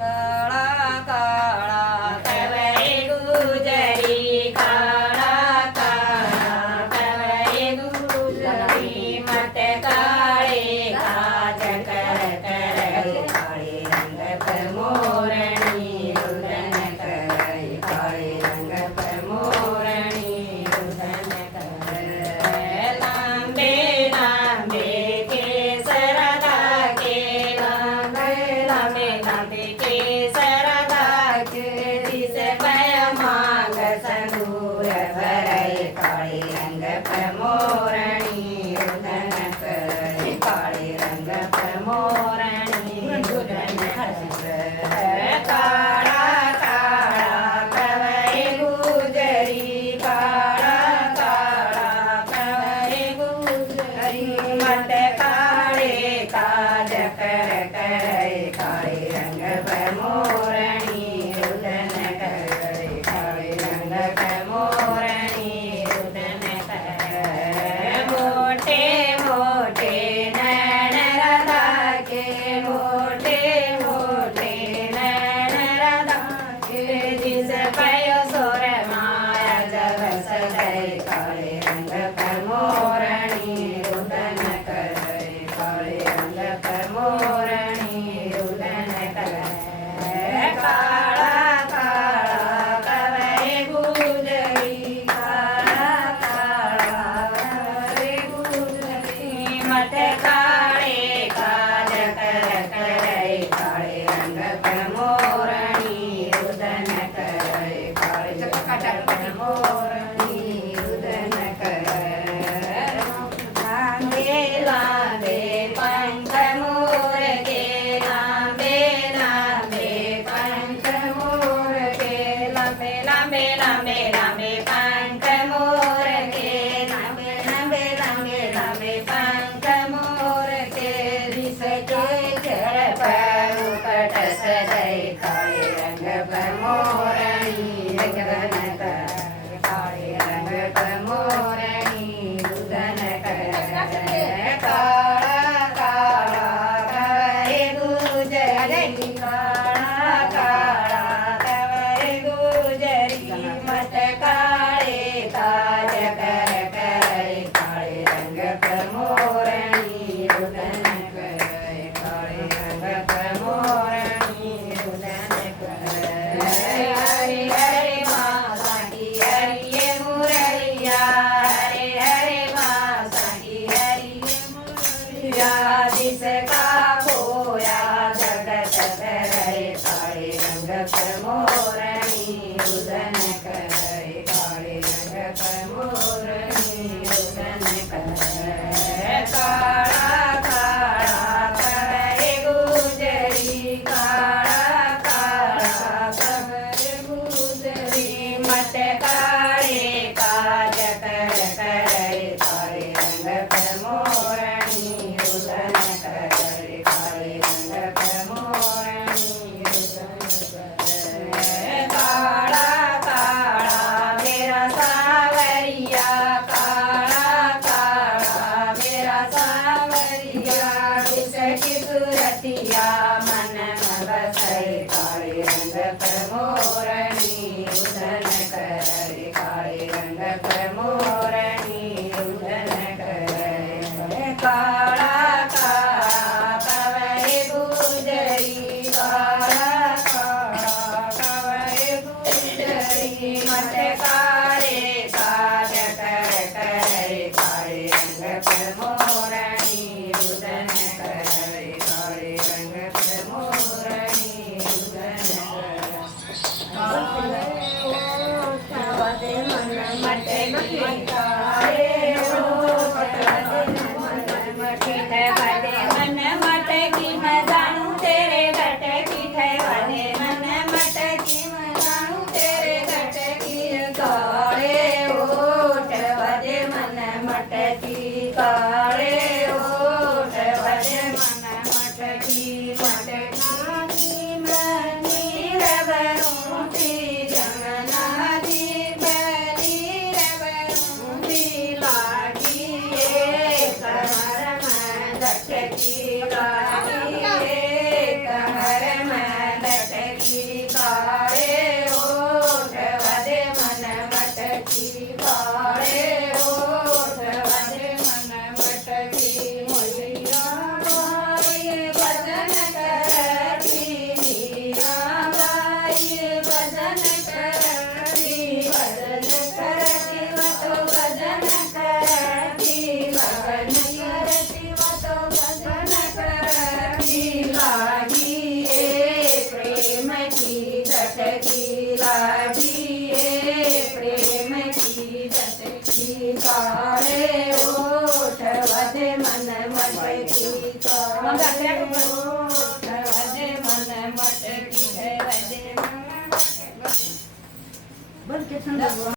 काळा काळा कवळे गुजरी काळा काळा कवळे गुजरी मत काळे काज कर कर काळे रंग प्रमोरणी रुदन कर काळे रंग प्रमोरणी रुदन कर लांबे लांबे केसर धागे लांबे लांबे लांबे केसर धागे दिसे पय माग संदूर भरय काळे रंग प्रमोरणी रुदन कर काळे रंग प्रमोरणी रुदन कर काळा काळा कवळे गुजरी काळा काळा कवळे गुजरी मत काळे काज कर कर काळे रंग प्रमोरणी रुदन कर काळे रंग प्रमोरणी रुदन कर मोठे मोठे नैन राधाके मोठे मोठे नैन राधाके दिस पय सोर माया जग सदै काळे रंग प्रमोरणी रुदन कर काळे रंग प्रमोरणी रुदन कर काळा काळा कवळे गुजरी काळा काळा कवळे गुजरी मत काळे काज कर कर काळे रंग प्रमोरणी रुदन कर काळे चकाचक प्रमोरणी रुदन कर लांबे लांबे पंख मोरगे लांबे लांबे पंख मोरगे लांबे लांबे लांबे लांबे पंख मोरगे लांबे लांबे लांबे लांबे पंख मोरगे दिसते झळप मुकट सदै काळे रंग प्रमोरणी रुदन कर काळे रंग प्रमोरणी रुदन कर काळा काळा कवळे गुजरी काळा काळा कवळे गुजरी मत काळे काज कर कर काळे रंग प्रमोरणी रुदन कर काळे रंग प्रमोरणी रुदन कर हरे हरे मासाकी हरिये मुरलिया हरे हरे मासाकी हरिये मुरलिया दिस का भोया जगत धरे काळे रंग प्रमोरणी रुदन कर काळे रंग प्रमोरणी रुदन कर काळा काळा कवळे गुजरी काळा काळा कवळे गुजरी मत काळे काज कर कर काळे रंग प्रमोरणी रुदन कर काळे रंग प्रमोरणी रुदन कर काळा काळा मेरा सावरिया काळा काळा मेरा सावरिया दिसती सुरतिया मन में बसै काळे रंग प्रमोरणी रुदन कर काळे रंग प्रमोरणी रुदन कर काळा काळा कवळे गुजरी काळा काळा कवळे गुजरी मत काळे काज कर कर काळे रंग प्रमोरणी रुदन कर काळे रंग प्रमोरणी रुदन कर काळे मन मट काळे मन मटकी मैं जानू तेरे घट की ठहवाने मन मटकी मैं जानू तेरे घट की काळे ओठ वजे मन मटकी काळे ओठ वजे मन मटकी मटकी मनी रबरूटी जमना दी बली रबरू કાળે ઓઠ વધે મન મટકી કાળે ઓઠ વધે મન મટકી વધે મન મટકી.